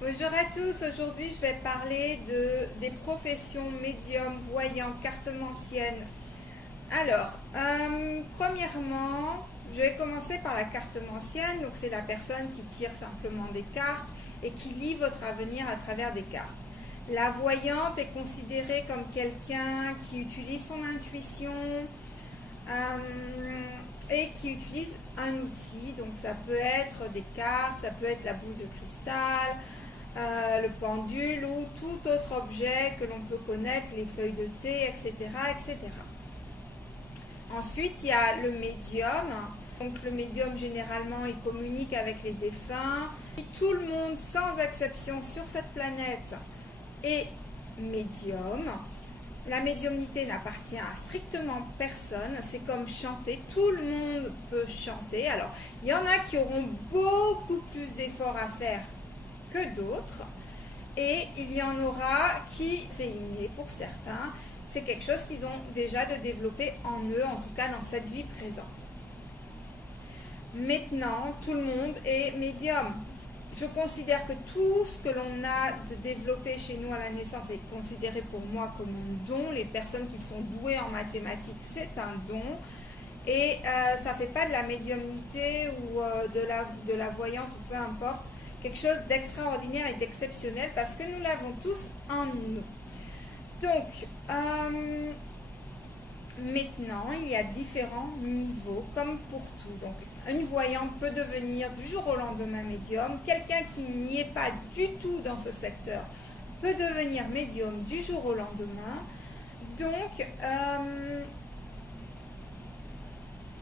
Bonjour à tous, aujourd'hui je vais parler des professions médium, voyantes, cartomanciennes. Alors, premièrement, je vais commencer par la cartomancienne, donc c'est la personne qui tire simplement des cartes et qui lit votre avenir à travers des cartes. La voyante est considérée comme quelqu'un qui utilise son intuition et qui utilise un outil, donc ça peut être des cartes, ça peut être la boule de cristal, le pendule ou tout autre objet que l'on peut connaître, les feuilles de thé, etc., etc. Ensuite, il y a le médium. Donc le médium, généralement, il communique avec les défunts. Tout le monde, sans exception, sur cette planète est médium. La médiumnité n'appartient à strictement personne. C'est comme chanter. Tout le monde peut chanter. Alors, il y en a qui auront beaucoup plus d'efforts à faire que d'autres, et il y en aura qui, c'est inné pour certains, c'est quelque chose qu'ils ont déjà de développer en eux, en tout cas dans cette vie présente. Maintenant, tout le monde est médium. Je considère que tout ce que l'on a de développé chez nous à la naissance est considéré pour moi comme un don. Les personnes qui sont douées en mathématiques, c'est un don. Et ça ne fait pas de la médiumnité ou de la voyante ou peu importe quelque chose d'extraordinaire et d'exceptionnel parce que nous l'avons tous en nous. Donc, maintenant, il y a différents niveaux, comme pour tout. Donc, une voyante peut devenir du jour au lendemain médium. Quelqu'un qui n'y est pas du tout dans ce secteur peut devenir médium du jour au lendemain. Donc,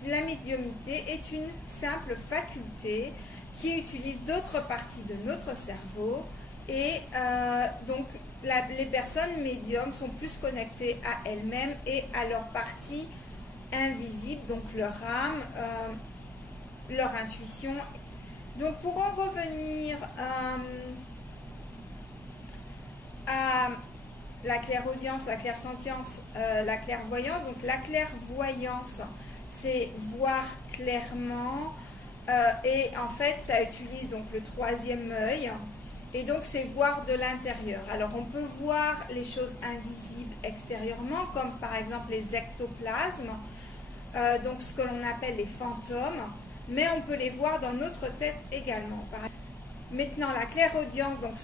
la médiumnité est une simple faculté qui utilise d'autres parties de notre cerveau et donc les personnes médiums sont plus connectées à elles-mêmes et à leur partie invisible, donc leur âme, leur intuition. Donc pour en revenir à la clairaudience, la clairsentience, la clairvoyance, donc la clairvoyance, c'est voir clairement. Et en fait, ça utilise donc le troisième œil. Et donc, c'est voir de l'intérieur. Alors, on peut voir les choses invisibles extérieurement, comme par exemple les ectoplasmes, donc ce que l'on appelle les fantômes, mais on peut les voir dans notre tête également. Maintenant, la clairaudience, donc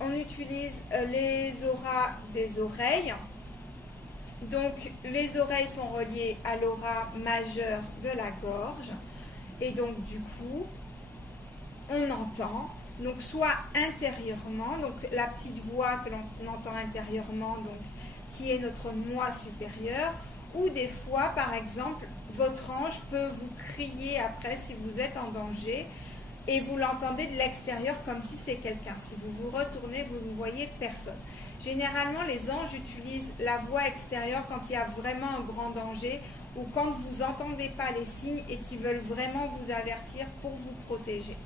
on utilise les auras des oreilles. Donc, les oreilles sont reliées à l'aura majeure de la gorge. Et donc du coup, on entend, donc soit intérieurement, donc la petite voix que l'on entend intérieurement, donc qui est notre moi supérieur, ou des fois, par exemple, votre ange peut vous crier après si vous êtes en danger, et vous l'entendez de l'extérieur comme si c'est quelqu'un. Si vous vous retournez, vous ne voyez personne. Généralement, les anges utilisent la voix extérieure quand il y a vraiment un grand danger, ou quand vous n'entendez pas les signes et qui veulent vraiment vous avertir pour vous protéger.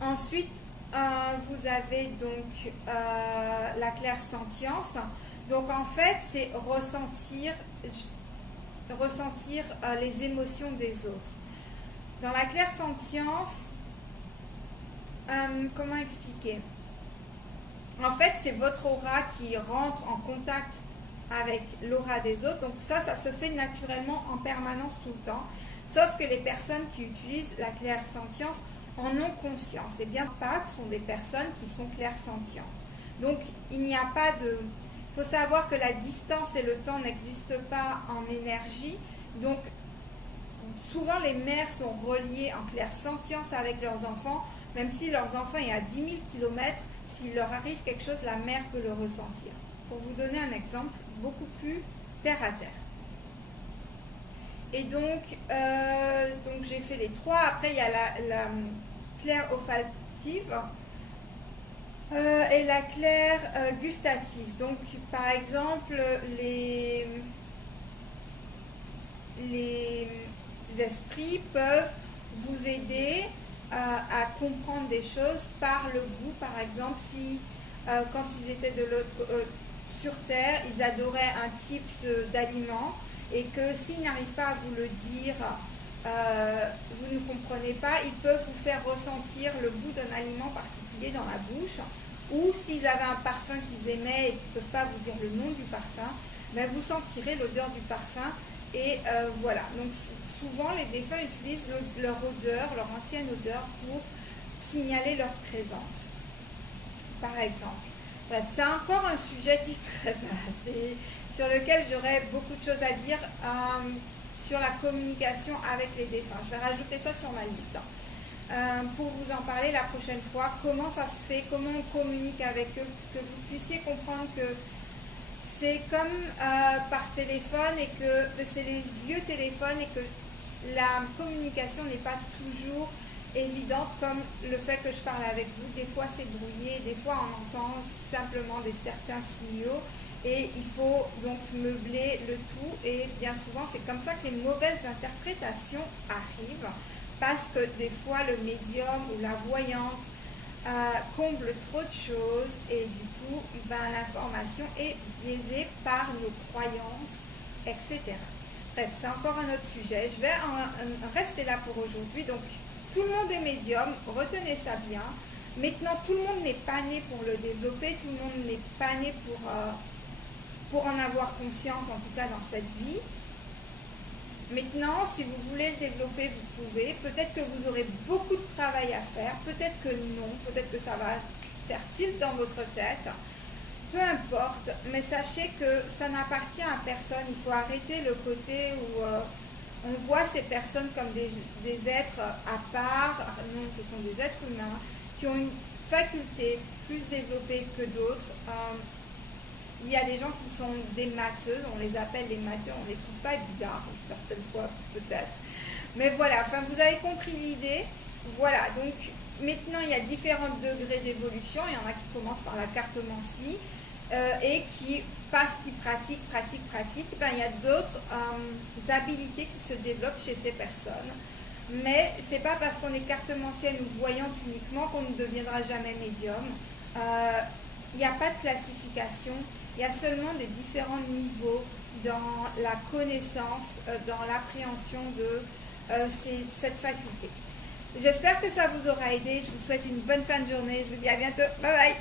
Ensuite, vous avez donc la clairsentience. Donc en fait, c'est ressentir les émotions des autres. Dans la clairsentience, comment expliquer? En fait, c'est votre aura qui rentre en contact avec l'aura des autres, donc ça se fait naturellement en permanence tout le temps, sauf que les personnes qui utilisent la clairsentience en ont conscience, et bien pas sont des personnes qui sont clairsentientes. Donc il n'y a pas de... Il faut savoir que la distance et le temps n'existent pas en énergie, donc souvent les mères sont reliées en clairsentience avec leurs enfants, même si leurs enfants est à 10 000 km, s'il leur arrive quelque chose, la mère peut le ressentir. Pour vous donner un exemple beaucoup plus terre à terre. Et donc j'ai fait les trois. Après, il y a la claire olfactive et la claire gustative. Donc, par exemple, les esprits peuvent vous aider à comprendre des choses par le goût. Par exemple, si quand ils étaient de l'autre sur Terre, ils adoraient un type d'aliment et que s'ils n'arrivent pas à vous le dire vous ne comprenez pas, ils peuvent vous faire ressentir le goût d'un aliment particulier dans la bouche, ou s'ils avaient un parfum qu'ils aimaient et qu'ils ne peuvent pas vous dire le nom du parfum, ben vous sentirez l'odeur du parfum. Et voilà, donc souvent les défunts utilisent leur odeur, leur ancienne odeur pour signaler leur présence, par exemple. Bref, c'est encore un sujet qui est très vaste et sur lequel j'aurais beaucoup de choses à dire sur la communication avec les défunts. Je vais rajouter ça sur ma liste pour vous en parler la prochaine fois. Comment ça se fait, comment on communique avec eux, que vous puissiez comprendre que c'est comme par téléphone et que c'est les vieux téléphones et que la communication n'est pas toujours évidente comme le fait que je parle avec vous. Des fois c'est brouillé, des fois on entend simplement certains signaux et il faut donc meubler le tout et bien souvent c'est comme ça que les mauvaises interprétations arrivent parce que des fois le médium ou la voyante comble trop de choses et du coup l'information est biaisée par nos croyances, etc. Bref, c'est encore un autre sujet. Je vais en rester là pour aujourd'hui. Donc tout le monde est médium, retenez ça bien. Maintenant, tout le monde n'est pas né pour le développer, tout le monde n'est pas né pour en avoir conscience, en tout cas dans cette vie. Maintenant, si vous voulez le développer, vous pouvez. Peut-être que vous aurez beaucoup de travail à faire, peut-être que non, peut-être que ça va faire tilt dans votre tête. Peu importe, mais sachez que ça n'appartient à personne. Il faut arrêter le côté où on voit ces personnes comme des êtres à part. Non, ce sont des êtres humains qui ont une faculté plus développée que d'autres. Il y a des gens qui sont des matheux, on les appelle les matheux, on ne les trouve pas bizarres, certaines fois peut-être. Mais voilà, enfin vous avez compris l'idée. Voilà, donc maintenant il y a différents degrés d'évolution. Il y en a qui commencent par la cartomancie et qui, parce qu'ils pratiquent, ben, il y a d'autres habilités qui se développent chez ces personnes. Mais ce n'est pas parce qu'on est cartomancienne ou voyante uniquement qu'on ne deviendra jamais médium. Il n'y a pas de classification. Il y a seulement des différents niveaux dans la connaissance, dans l'appréhension de cette faculté. J'espère que ça vous aura aidé. Je vous souhaite une bonne fin de journée. Je vous dis à bientôt. Bye bye.